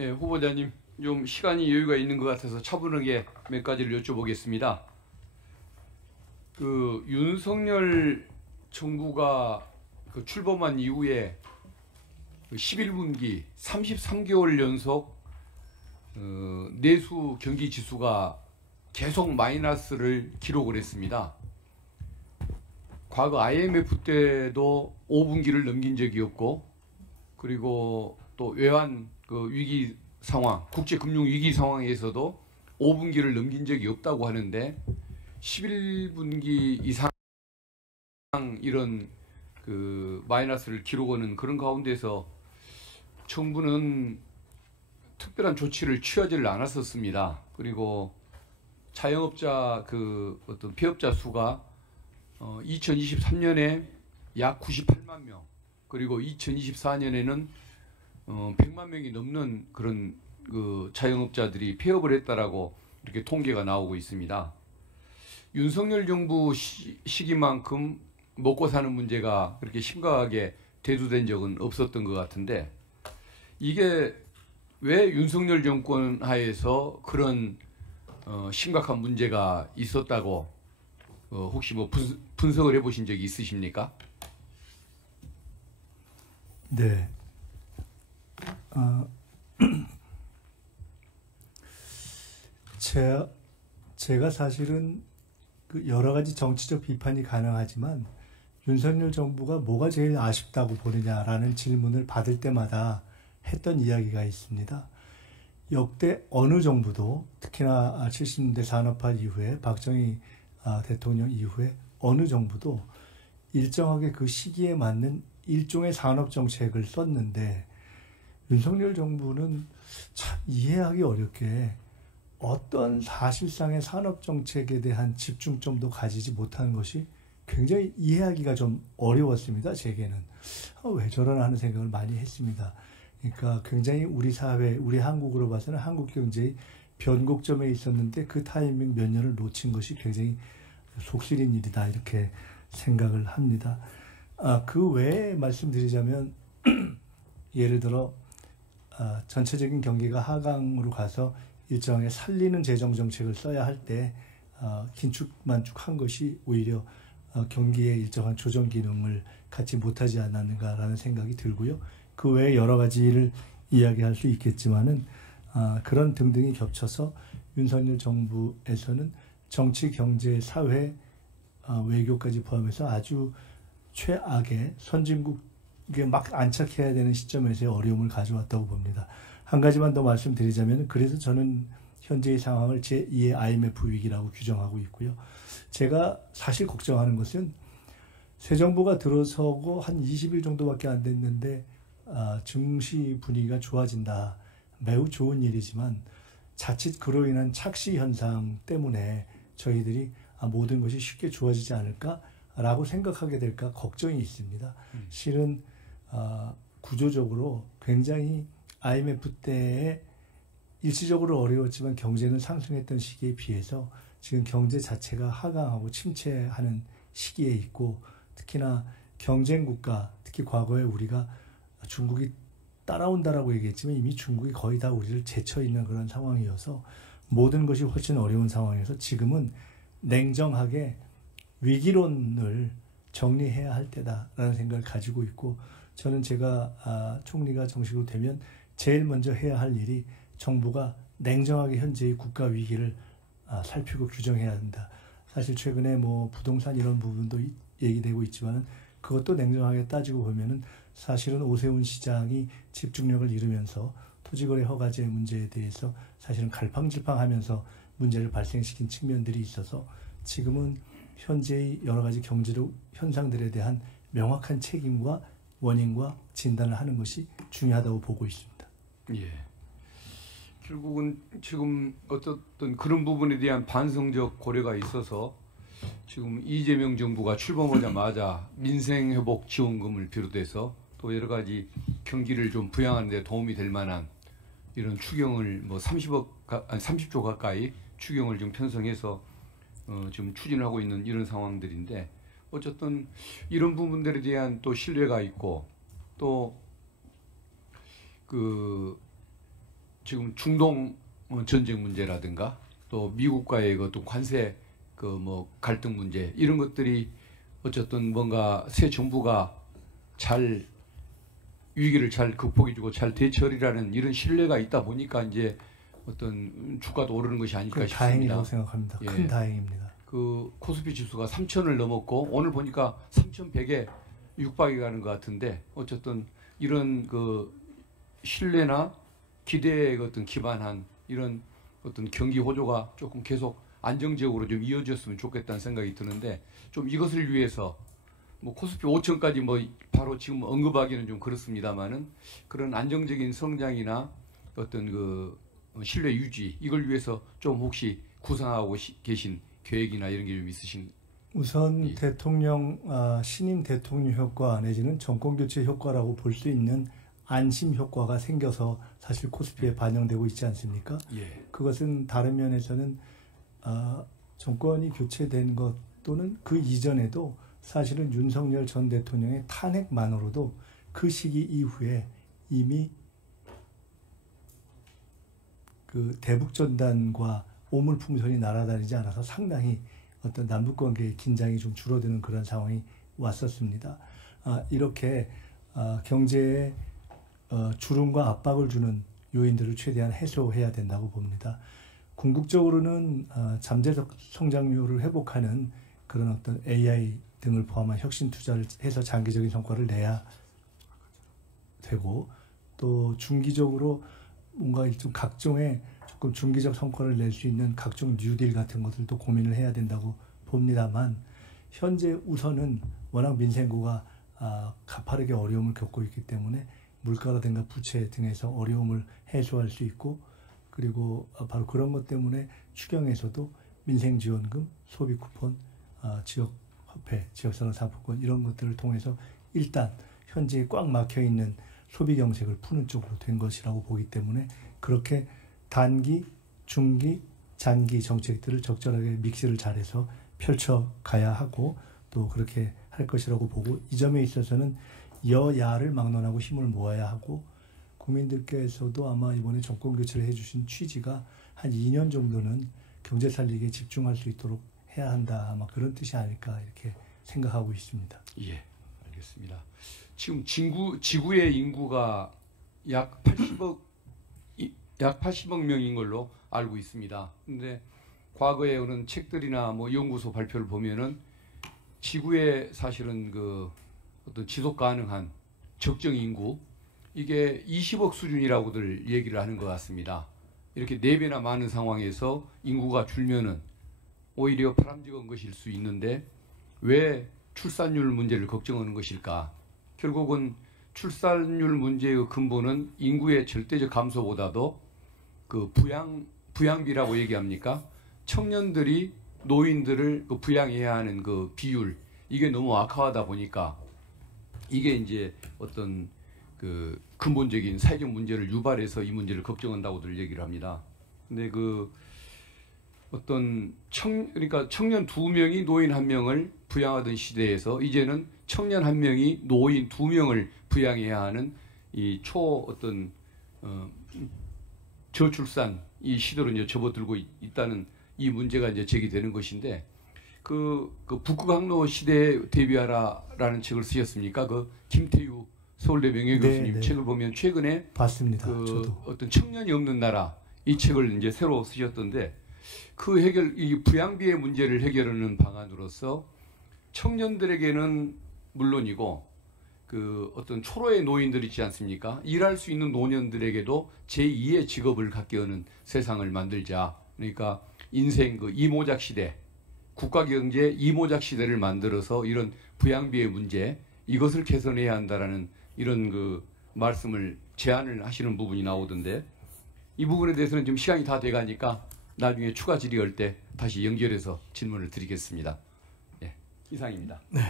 예, 후보자님, 좀 시간이 여유가 있는 것 같아서 차분하게 몇 가지를 여쭤보겠습니다. 그 윤석열 정부가 그 출범한 이후에 그 11분기 33개월 연속 내수 경기 지수가 계속 마이너스를 기록을 했습니다. 과거 IMF 때도 5분기를 넘긴 적이 없고, 그리고 또 외환 그 위기 상황, 국제 금융 위기 상황에서도 5분기를 넘긴 적이 없다고 하는데 11분기 이상 이런 그 마이너스를 기록하는 그런 가운데서 정부는 특별한 조치를 취하지를 않았었습니다. 그리고 자영업자 그 어떤 폐업자 수가 2023년에 약 98만 명, 그리고 2024년에는 100만 명이 넘는 그런 그 자영업자들이 폐업을 했다라고 이렇게 통계가 나오고 있습니다. 윤석열 정부 시기만큼 먹고 사는 문제가 그렇게 심각하게 대두된 적은 없었던 것 같은데, 이게 왜 윤석열 정권 하에서 그런 심각한 문제가 있었다고 혹시 뭐 분석을 해보신 적이 있으십니까? 네. 제가 사실은 그 여러 가지 정치적 비판이 가능하지만 윤석열 정부가 뭐가 제일 아쉽다고 보느냐라는 질문을 받을 때마다 했던 이야기가 있습니다. 역대 어느 정부도 특히나 70년대 산업화 이후에 박정희 대통령 이후에 어느 정부도 일정하게 그 시기에 맞는 일종의 산업 정책을 썼는데, 윤석열 정부는 참 이해하기 어렵게 어떤 사실상의 산업 정책에 대한 집중점도 가지지 못하는 것이 굉장히 이해하기가 좀 어려웠습니다. 제게는 왜 저러나 하는 생각을 많이 했습니다. 그러니까 굉장히 우리 사회, 우리 한국으로 봐서는 한국 경제의 변곡점에 있었는데 그 타이밍 몇 년을 놓친 것이 굉장히 속쓰린 일이다, 이렇게 생각을 합니다. 그 외에 말씀드리자면 예를 들어 전체적인 경기가 하강으로 가서 일정하게 살리는 재정 정책을 써야 할 때 긴축만축한 것이 오히려 경기의 일정한 조정 기능을 갖지 못하지 않았는가라는 생각이 들고요. 그 외에 여러 가지를 이야기할 수 있겠지만은 그런 등등이 겹쳐서 윤석열 정부에서는 정치, 경제, 사회, 외교까지 포함해서 아주 최악의 선진국에 막 안착해야 되는 시점에서의 어려움을 가져왔다고 봅니다. 한 가지만 더 말씀드리자면, 그래서 저는 현재의 상황을 제2의 IMF 위기라고 규정하고 있고요. 제가 사실 걱정하는 것은 새 정부가 들어서고 한 20일 정도밖에 안 됐는데 증시 분위기가 좋아진다. 매우 좋은 일이지만 자칫 그로 인한 착시 현상 때문에 저희들이 모든 것이 쉽게 좋아지지 않을까라고 생각하게 될까 걱정이 있습니다. 실은 구조적으로 굉장히 IMF 때에 일시적으로 어려웠지만 경제는 상승했던 시기에 비해서 지금 경제 자체가 하강하고 침체하는 시기에 있고, 특히나 경쟁 국가, 특히 과거에 우리가 중국이 따라온다라고 얘기했지만 이미 중국이 거의 다 우리를 제쳐 있는 그런 상황이어서 모든 것이 훨씬 어려운 상황에서 지금은 냉정하게 위기론을 정리해야 할 때다라는 생각을 가지고 있고, 저는 제가 총리가 정식으로 되면 제일 먼저 해야 할 일이 정부가 냉정하게 현재의 국가 위기를 살피고 규정해야 한다. 사실 최근에 뭐 부동산 이런 부분도 얘기되고 있지만은 그것도 냉정하게 따지고 보면은 사실은 오세훈 시장이 집중력을 잃으면서 토지거래 허가제 문제에 대해서 사실은 갈팡질팡하면서 문제를 발생시킨 측면들이 있어서 지금은 현재의 여러 가지 경제적 현상들에 대한 명확한 책임과 원인과 진단을 하는 것이 중요하다고 보고 있습니다. 예. 결국은 지금 어떤 그런 부분에 대한 반성적 고려가 있어서 지금 이재명 정부가 출범하자마자 민생회복 지원금을 비롯해서 또 여러 가지 경기를 좀 부양하는 데 도움이 될 만한 이런 추경을 뭐 30조 가까이 추경을 좀 편성해서 지금 추진하고 있는 이런 상황들인데, 어쨌든 이런 부분들에 대한 또 신뢰가 있고, 또 그 지금 중동 전쟁 문제라든가 또 미국과의 그 어떤 관세 그 뭐 갈등 문제 이런 것들이 어쨌든 뭔가 새 정부가 잘 위기를 잘 극복해주고 잘 대처리라는 이런 신뢰가 있다 보니까 이제 어떤 주가도 오르는 것이 아닐까 싶습니다. 다행이라고 생각합니다. 예. 큰 다행입니다. 그 코스피 지수가 3,000을 넘었고 오늘 보니까 3,100에 육박이 가는 것 같은데 어쨌든 이런 그 신뢰나 기대에 어떤 기반한 이런 어떤 경기 호조가 조금 계속 안정적으로 좀 이어졌으면 좋겠다는 생각이 드는데 좀 이것을 위해서 뭐 코스피 5천까지 뭐 바로 지금 언급하기는 좀 그렇습니다만은 그런 안정적인 성장이나 어떤 그 신뢰 유지 이걸 위해서 좀 혹시 구상하고 계신 계획이나 이런 게 좀 있으신? 우선 대통령 신임 대통령 효과 내지는 정권 교체 효과라고 볼 수 있는 안심 효과가 생겨서 사실 코스피에 반영되고 있지 않습니까? 예. 그것은 다른 면에서는 정권이 교체된 것 또는 그 이전에도 사실은 윤석열 전 대통령의 탄핵만으로도 그 시기 이후에 이미 그 대북전단과 오물풍선이 날아다니지 않아서 상당히 어떤 남북관계의 긴장이 좀 줄어드는 그런 상황이 왔었습니다. 이렇게 경제에 주름과 압박을 주는 요인들을 최대한 해소해야 된다고 봅니다. 궁극적으로는 잠재 성장률을 회복하는 그런 어떤 AI 등을 포함한 혁신 투자를 해서 장기적인 성과를 내야 되고 또 중기적으로 뭔가 좀 각종의 조금 중기적 성과를 낼 수 있는 각종 뉴딜 같은 것들도 고민을 해야 된다고 봅니다만 현재 우선은 워낙 민생구가 가파르게 어려움을 겪고 있기 때문에 물가라든가 부채 등에서 어려움을 해소할 수 있고 그리고 바로 그런 것 때문에 추경에서도 민생지원금, 소비쿠폰, 지역화폐, 지역산업상품권 이런 것들을 통해서 일단 현재 꽉 막혀있는 소비경색을 푸는 쪽으로 된 것이라고 보기 때문에 그렇게 단기, 중기, 장기 정책들을 적절하게 믹스를 잘해서 펼쳐가야 하고 또 그렇게 할 것이라고 보고 이 점에 있어서는 여야를 막론하고 힘을 모아야 하고 국민들께서도 아마 이번에 정권 교체를 해주신 취지가 한 2년 정도는 경제 살리기에 집중할 수 있도록 해야 한다. 아마 그런 뜻이 아닐까 이렇게 생각하고 있습니다. 예, 알겠습니다. 지금 지구의 인구가 약 80억 명인 걸로 알고 있습니다. 근데 과거에 오는 책들이나 뭐 연구소 발표를 보면은 지구의 사실은 그 어떤 지속 가능한 적정 인구 이게 20억 수준이라고들 얘기를 하는 것 같습니다. 이렇게 4배나 많은 상황에서 인구가 줄면은 오히려 바람직한 것일 수 있는데 왜 출산율 문제를 걱정하는 것일까? 결국은 출산율 문제의 근본은 인구의 절대적 감소보다도 그 부양비라고 얘기합니까? 청년들이 노인들을 그 부양해야 하는 그 비율 이게 너무 악화하다 보니까 이게 이제 어떤 그 근본적인 사회적 문제를 유발해서 이 문제를 걱정한다고들 얘기를 합니다. 근데 그 어떤 그러니까 청년 2명이 노인 1명을 부양하던 시대에서 이제는 청년 1명이 노인 2명을 부양해야 하는 이 어떤 저출산 이 시대로 이제 접어들고 있다는 이 문제가 이제 제기되는 것인데 그 북극항로 시대에 대비하라라는 책을 쓰셨습니까? 그 김태유 서울대 명예교수님 네. 책을 보면 최근에 봤습니다. 그 저도. 어떤 청년이 없는 나라 이 책을 이제 새로 쓰셨던데 그 이 부양비의 문제를 해결하는 방안으로서 청년들에게는 물론이고 그 어떤 초로의 노인들 있지 않습니까? 일할 수 있는 노년들에게도 제2의 직업을 갖게 하는 세상을 만들자. 그러니까 인생 그 이모작 시대, 국가경제 이모작 시대를 만들어서 이런 부양비의 문제 이것을 개선해야 한다라는 이런 그 말씀을 제안을 하시는 부분이 나오던데 이 부분에 대해서는 지금 시간이 다 돼가니까 나중에 추가 질의할 때 다시 연결해서 질문을 드리겠습니다. 예, 이상입니다. 네.